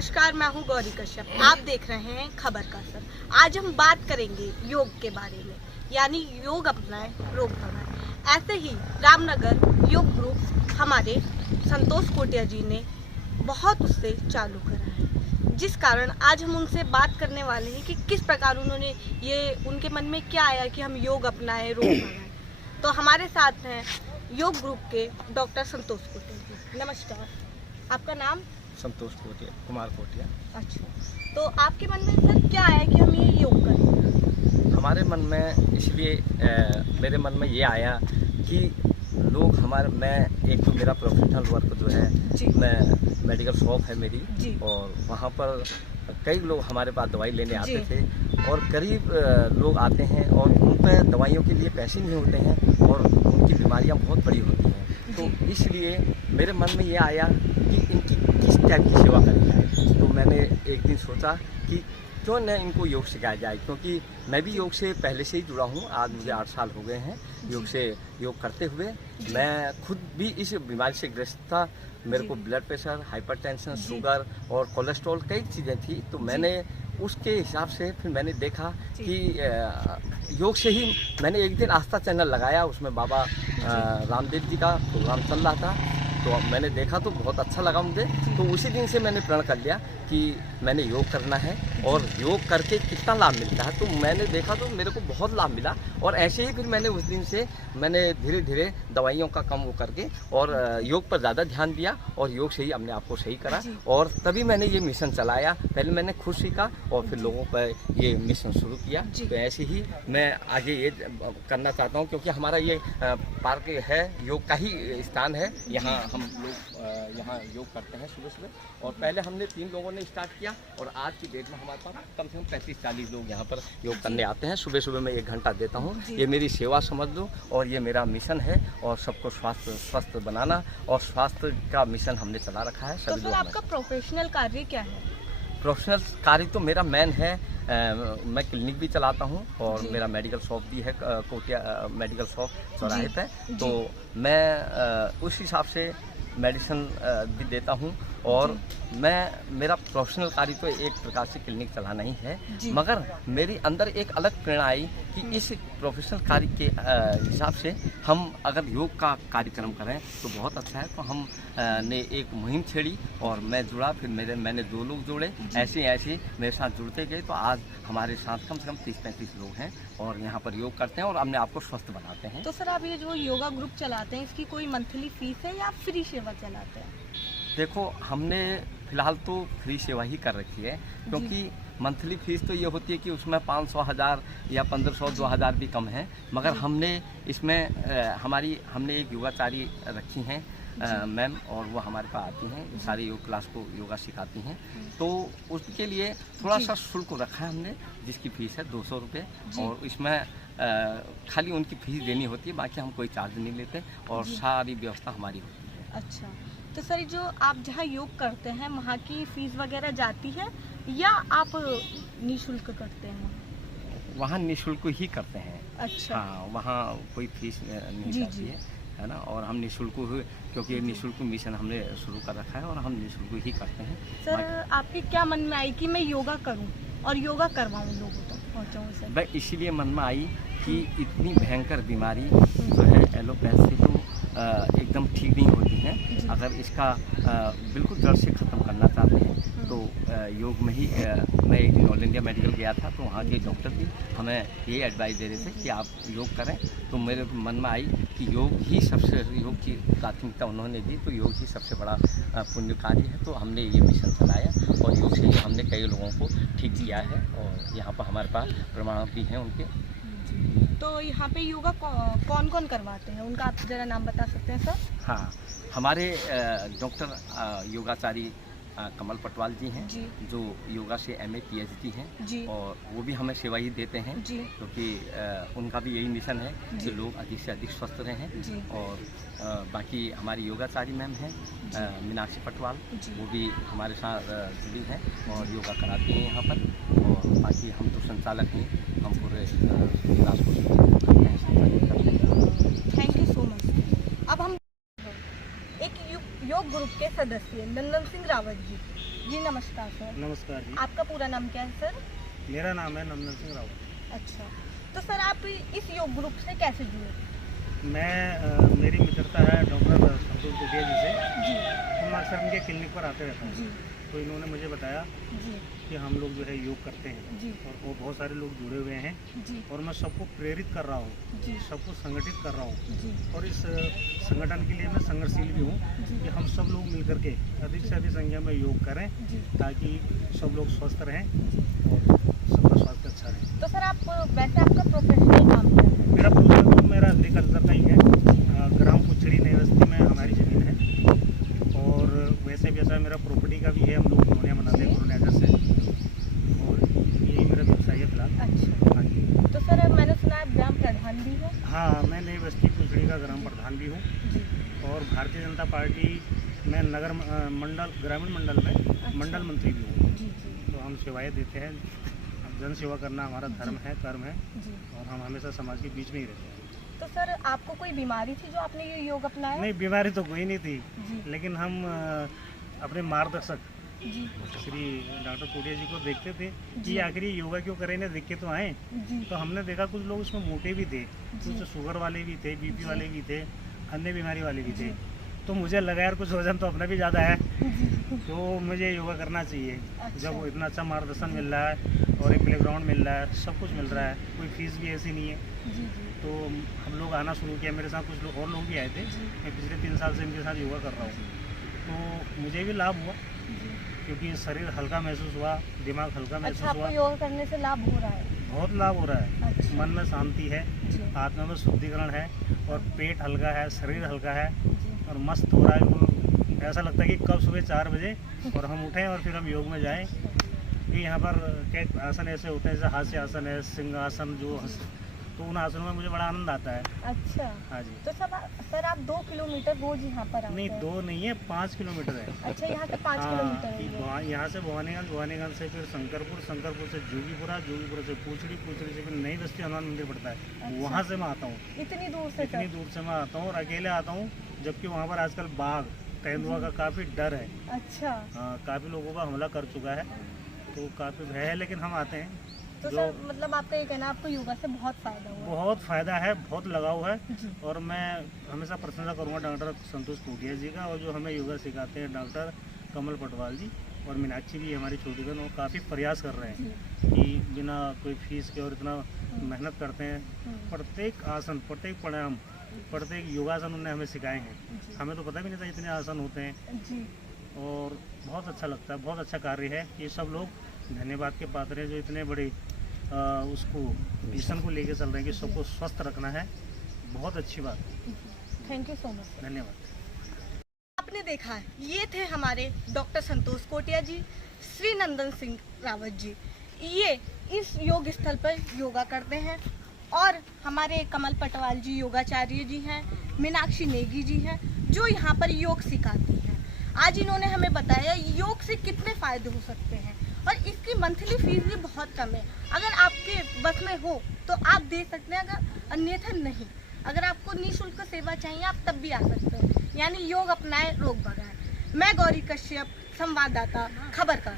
नमस्कार, मैं हूँ गौरी कश्यप। आप देख रहे हैं खबर का असर। आज हम बात करेंगे योग के बारे में, यानी योग अपनाएं रोग भगाएं। ऐसे ही रामनगर योग ग्रुप हमारे संतोष कोटिया जी ने बहुत उससे चालू करा है, जिस कारण आज हम उनसे बात करने वाले हैं कि किस प्रकार उन्होंने उनके मन में क्या आया कि हम योग अपनाएं रोग भगाएं। तो हमारे साथ हैं योग ग्रुप के डॉक्टर संतोष कोटिया जी। नमस्कार, आपका नाम? संतोष कोटिया, कुमार कोटिया। अच्छा, तो आपके मन में सर क्या आया कि हम ये योग करें? हमारे मन में इसलिए मेरे मन में ये आया कि लोग मैं एक तो मेरा प्रोफेशनल वर्क जो है, मैं मेडिकल शॉप है मेरी, और वहाँ पर कई लोग हमारे पास दवाई लेने आते थे, और गरीब लोग आते हैं और उन पर दवाइयों के लिए पैसे नहीं होते हैं और उनकी बीमारियाँ बहुत बड़ी होती हैं। तो इसलिए मेरे मन में ये आया कि इनकी किस टाइप की सेवा करी जाए। तो मैंने एक दिन सोचा कि क्यों न इनको योग सिखाया जाए, क्योंकि मैं भी योग से पहले से ही जुड़ा हूँ। आज मुझे 8 साल हो गए हैं योग करते हुए। मैं खुद भी इस बीमारी से ग्रस्त था। मेरे को ब्लड प्रेशर, हाइपरटेंशन, शुगर और कोलेस्ट्रॉल कई चीज़ें थी। तो मैंने उसके हिसाब से फिर मैंने देखा कि योग से ही मैंने एक दिन आस्था चैनल लगाया, उसमें बाबा रामदेव जी का प्रोग्राम चल रहा था। तो मैंने देखा तो बहुत अच्छा लगा मुझे। तो उसी दिन से मैंने प्रण कर लिया कि मैंने योग करना है, और योग करके कितना लाभ मिलता है। तो मैंने देखा तो मेरे को बहुत लाभ मिला, और ऐसे ही फिर मैंने उस दिन से मैंने धीरे धीरे दवाइयों का कम वो करके और योग पर ज़्यादा ध्यान दिया, और योग से ही अपने आप को सही करा, और तभी मैंने ये मिशन चलाया। पहले मैंने खुद सीखा और फिर लोगों पर ये मिशन शुरू किया। तो ऐसे ही मैं आगे ये करना चाहता हूँ, क्योंकि हमारा ये पार्क है, योग का ही स्थान है। यहाँ हम लोग यहाँ योग करते हैं सुबह सुबह, और पहले हमने 3 लोगों ने स्टार्ट किया, और आज की डेट में हमारे पास कम से कम 35-40 लोग यहाँ पर योग करने आते हैं। सुबह सुबह मैं 1 घंटा देता हूँ। ये मेरी सेवा समझ लो, और ये मेरा मिशन है, और सबको स्वस्थ बनाना, और स्वास्थ्य का मिशन हमने चला रखा है। तो सर आपका प्रोफेशनल कार्य क्या है? प्रोफेशनल कार्य तो मेरा मेन है, मैं क्लिनिक भी चलाता हूँ, और मेरा मेडिकल शॉप भी है, कोटिया मेडिकल शॉप चौराहे पे। तो मैं उस हिसाब से मेडिसिन भी देता हूँ, और मेरा प्रोफेशनल कार्य तो एक प्रकार से क्लिनिक चलाना ही है। मगर मेरी अंदर एक अलग प्रेरणा आई कि इस प्रोफेशनल कार्य के हिसाब से हम अगर योग का कार्यक्रम करें तो बहुत अच्छा है। तो हम ने एक मुहिम छेड़ी, और मैं जुड़ा, फिर मैंने 2 लोग जोड़े, ऐसे मेरे साथ जुड़ते गए। तो आज हमारे साथ कम से कम 30-35 लोग हैं, और यहाँ पर योग करते हैं और अपने आप को स्वस्थ बनाते हैं। तो सर आप ये जो योगा ग्रुप चलाते हैं, इसकी कोई मंथली फीस है या फ्री सेवा चलाते हैं? देखो, हमने फिलहाल तो फ्री सेवा ही कर रखी है, क्योंकि मंथली फीस तो ये होती है कि उसमें 500, 1000 या 1500, 2000 भी कम है। मगर हमने इसमें हमने एक योगाचारी रखी हैं मैम, और वो हमारे पास आती हैं, सारी योग क्लास को योगा सिखाती हैं। तो उसके लिए थोड़ा सा शुल्क रखा है हमने, जिसकी फ़ीस है 200 रुपये, और इसमें खाली उनकी फ़ीस देनी होती है, बाकी हम कोई चार्ज नहीं लेते, और सारी व्यवस्था हमारी होती है। अच्छा, तो सर जो आप जहाँ योग करते हैं वहाँ की फ़ीस वगैरह जाती है या आप निःशुल्क करते हैं? वहाँ निःशुल्क ही करते हैं। अच्छा, हाँ, वहाँ कोई फीस नहीं जाती है ना, और हम निःशुल्क हुए, क्योंकि निःशुल्क मिशन हमने शुरू कर रखा है, और हम निःशुल्क ही करते हैं। सर आपके क्या मन में आई कि मैं योगा करूं और योगा करवाऊं, लोगों तक पहुंचाऊं सर? वह इसीलिए मन में आई कि इतनी भयंकर बीमारी जो है एलोपैथी, तो एकदम ठीक नहीं होती है। अगर इसका बिल्कुल जड़ से ख़त्म करना चाहते हैं तो योग में ही मैं एक दिन ऑल इंडिया मेडिकल गया था, तो वहाँ के डॉक्टर भी हमें ये एडवाइस दे रहे थे कि आप योग करें। तो मेरे मन में आई कि योग की प्राथमिकता उन्होंने दी, तो योग ही सबसे बड़ा पुण्य कार्य है। तो हमने ये मिशन चलाया, और योग से ही हमने कई लोगों को ठीक किया है, और यहाँ पर हमारे पास प्रमाण भी हैं उनके। तो यहाँ पे योगा कौन कौन करवाते हैं, उनका आप ज़रा नाम बता सकते हैं सर? हाँ, हमारे डॉक्टर योगाचारी कमल पटवाल जी हैं, जो योगा से MA PhD हैं, और वो भी हमें सेवा ही देते हैं, क्योंकि उनका भी यही मिशन है कि लोग अधिक से अधिक स्वस्थ रहें। और बाकी हमारी योगाचारी मैम हैं मीनाक्षी पटवाल, वो भी हमारे साथ जुड़ी हैं और योगा कराती हैं यहाँ पर। और बाकी हम तो संचालक हैं, हम पूरे क्लास को करते हैं। Thank you so much. अब हम एक योग ग्रुप के सदस्य नंदन सिंह रावत जी, जी नमस्कार सर। नमस्कार जी। आपका पूरा नाम क्या है सर? मेरा नाम है नंदन सिंह रावत। अच्छा, तो सर आप इस योग ग्रुप से कैसे जुड़े? मेरी मित्रता है डॉक्टर संतोष कुटिया जी से। जी हम अक्सर उनके क्लिनिक पर आते रहते हैं। जी तो इन्होंने मुझे बताया जी कि हम लोग जो है योग करते हैं जी और वो बहुत सारे लोग जुड़े हुए हैं जी और मैं सबको प्रेरित कर रहा हूँ, जी सबको संगठित कर रहा हूँ जी और इस संगठन के लिए मैं संघर्षशील भी हूँ जी कि हम सब लोग मिलकर के अधिक से अधिक संख्या में योग करें जी ताकि सब लोग स्वस्थ रहें जी। और सबका स्वास्थ्य अच्छा रहे। तो सर आप वैसे आपका प्रोफेशनल काम क्या है? मेरा प्रोफेशन तो मेरा एग्रीकल्चर का ही है। ग्राम पुछड़ी नई बस्ती में हमारी ज़मीन है और वैसे भी ऐसा मेरा प्रॉपर्टी का भी है। हम लोग कॉलोनियाँ बनाते हैं कॉलोनाइजर से और यही मेरा व्यवसाय है फिलहाल। अच्छा, हाँ जी। तो सर मैंने सुना है ग्राम प्रधान भी हो? हाँ, मैं नई बस्ती पुछड़ी का ग्राम प्रधान भी हूँ जी और भारतीय जनता पार्टी में नगर मंडल ग्रामीण मंडल में मंडल मंत्री भी हूँ। जी जी तो हम सेवाएँ देते हैं। जन सेवा करना हमारा धर्म है, कर्म है जी। और हम हमेशा समाज के बीच में ही रहते हैं। तो सर आपको कोई बीमारी थी जो आपने ये योग अपनाया? नहीं, बीमारी तो कोई नहीं थी, जी लेकिन हम अपने मार्गदर्शक जी श्री डॉक्टर कुटिया जी को देखते थे जी। कि आखिर ये योगा क्यों करें, देख के तो आए। जी तो हमने देखा कुछ लोग उसमें मोटे भी थे, जी। कुछ शुगर वाले भी थे, बीपी जी। वाले भी थे, अन्य बीमारी वाले भी थे। जी। तो मुझे लगा यार कुछ वजन तो अपना भी ज़्यादा है, जी तो मुझे योगा करना चाहिए। अच्छा। जब इतना अच्छा मार्गदर्शन मिल रहा है और एक प्लेग्राउंड मिल रहा है, सब कुछ मिल रहा है, कोई फीस भी ऐसी नहीं है। जी जी तो हम लोग आना शुरू किया, मेरे साथ कुछ लोग और लोग भी आए थे। जी। मैं पिछले 3 साल से इनके साथ योगा कर रहा हूँ, तो मुझे भी लाभ हुआ जी। क्योंकि शरीर हल्का महसूस हुआ, दिमाग हल्का अच्छा, महसूस आपको हुआ। योगा करने से लाभ हो रहा है? बहुत लाभ हो रहा है। अच्छा। मन में शांति है, जी आत्मा में शुद्धिकरण है और पेट हल्का है, शरीर हल्का है जी और मस्त हो रहा है। बिल्कुल ऐसा लगता है कि कब सुबह 4 बजे और हम उठें और फिर हम योग में जाएं। कि यहाँ पर कई आसन ऐसे होते हैं जैसे हास्य आसन है, सिंहासन तो उन आसनों में मुझे बड़ा आनंद आता है। अच्छा, हाँ जी। तो सर आप 2 किलोमीटर रोज यहाँ पर आते नहीं, हैं? 2 नहीं है, 5 किलोमीटर है। अच्छा, यहाँ से 5 किलोमीटर है ये? यहाँ से भवानीगंज से फिर शंकरपुर से जोगीपुरा से पूछड़ी से फिर नई बस्ती हनुमान मंदिर पड़ता है। अच्छा। वहाँ से मैं आता हूँ, इतनी दूर से इतनी सर? दूर से मैं आता हूँ और अकेले आता हूँ, जबकि वहाँ पर आजकल बाघ तेंदुआ का काफ़ी डर है। अच्छा, काफ़ी लोगों का हमला कर चुका है, तो काफ़ी भय है, लेकिन हम आते हैं। तो जो सर मतलब आपका ये कहना आपको योगा से बहुत फायदा हुआ? बहुत फ़ायदा है, बहुत लगाव है जी और मैं हमेशा प्रशंसा करूँगा डॉक्टर संतोष कुटिया जी का, और जो हमें योगा सिखाते हैं डॉक्टर कमल पटवाल जी और मीनाक्षी भी हमारी छोटी बहन, वो काफ़ी प्रयास कर रहे हैं जी। कि बिना कोई फीस के और इतना मेहनत करते हैं। प्रत्येक आसन, प्रत्येक प्राणायाम, प्रत्येक योगासन उन्होंने हमें सिखाए हैं। जी हमें तो पता भी नहीं था इतने आसन होते हैं जी और बहुत अच्छा लगता है, बहुत अच्छा कार्य है। ये सब लोग धन्यवाद के पात्र हैं जो इतने बड़े उसको मिशन को लेके चल रहे हैं कि सबको स्वस्थ रखना है। बहुत अच्छी बात है, थैंक यू सो मच। धन्यवाद। आपने देखा है, ये थे हमारे डॉक्टर संतोष कोटिया जी, श्री नंदन सिंह रावत जी। ये इस योग स्थल पर योगा करते हैं और हमारे कमल पटवाल जी योगाचार्य जी हैं, मीनाक्षी नेगी जी हैं जो यहाँ पर योग सिखाती हैं। आज इन्होंने हमें बताया योग से कितने फ़ायदे हो सकते हैं और इसकी मंथली फीस भी बहुत कम है। अगर आपके बस में हो तो आप दे सकते हैं, अगर अन्यथा नहीं। अगर आपको निःशुल्क सेवा चाहिए आप तब भी आ सकते हैं। यानी योग अपनाएं, रोग भगाएं। मैं गौरी कश्यप, संवाददाता खबर का।